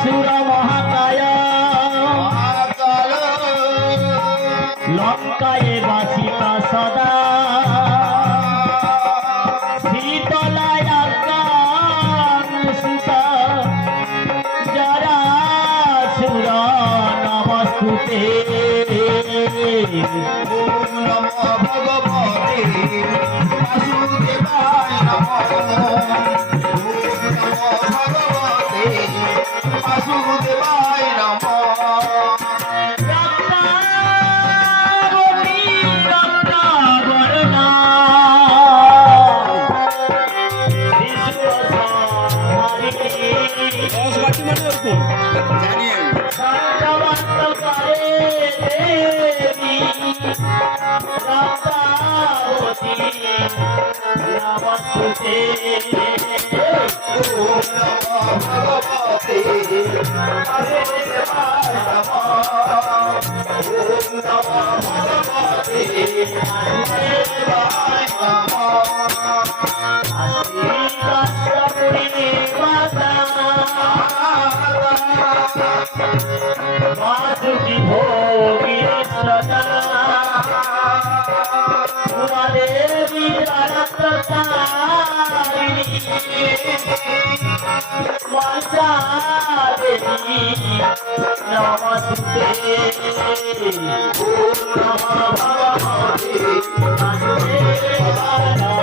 सुर महाकाय लंकाए बासिता सदा शीतलाया सुता जरा सुर नमस्तुते ओम नमो भगवते वासुदेवाय नमः ओम नमो भगवते वासुदेवाय नमः नमस्ते ओम नमो भगवते वासुदेवाय नमः ओम नमो भगवते वासुदेवाय नमः वासुकी भोगी सदा देवी वाचा देवी नमस्ते ओम नमो भगवते वासुदेवाय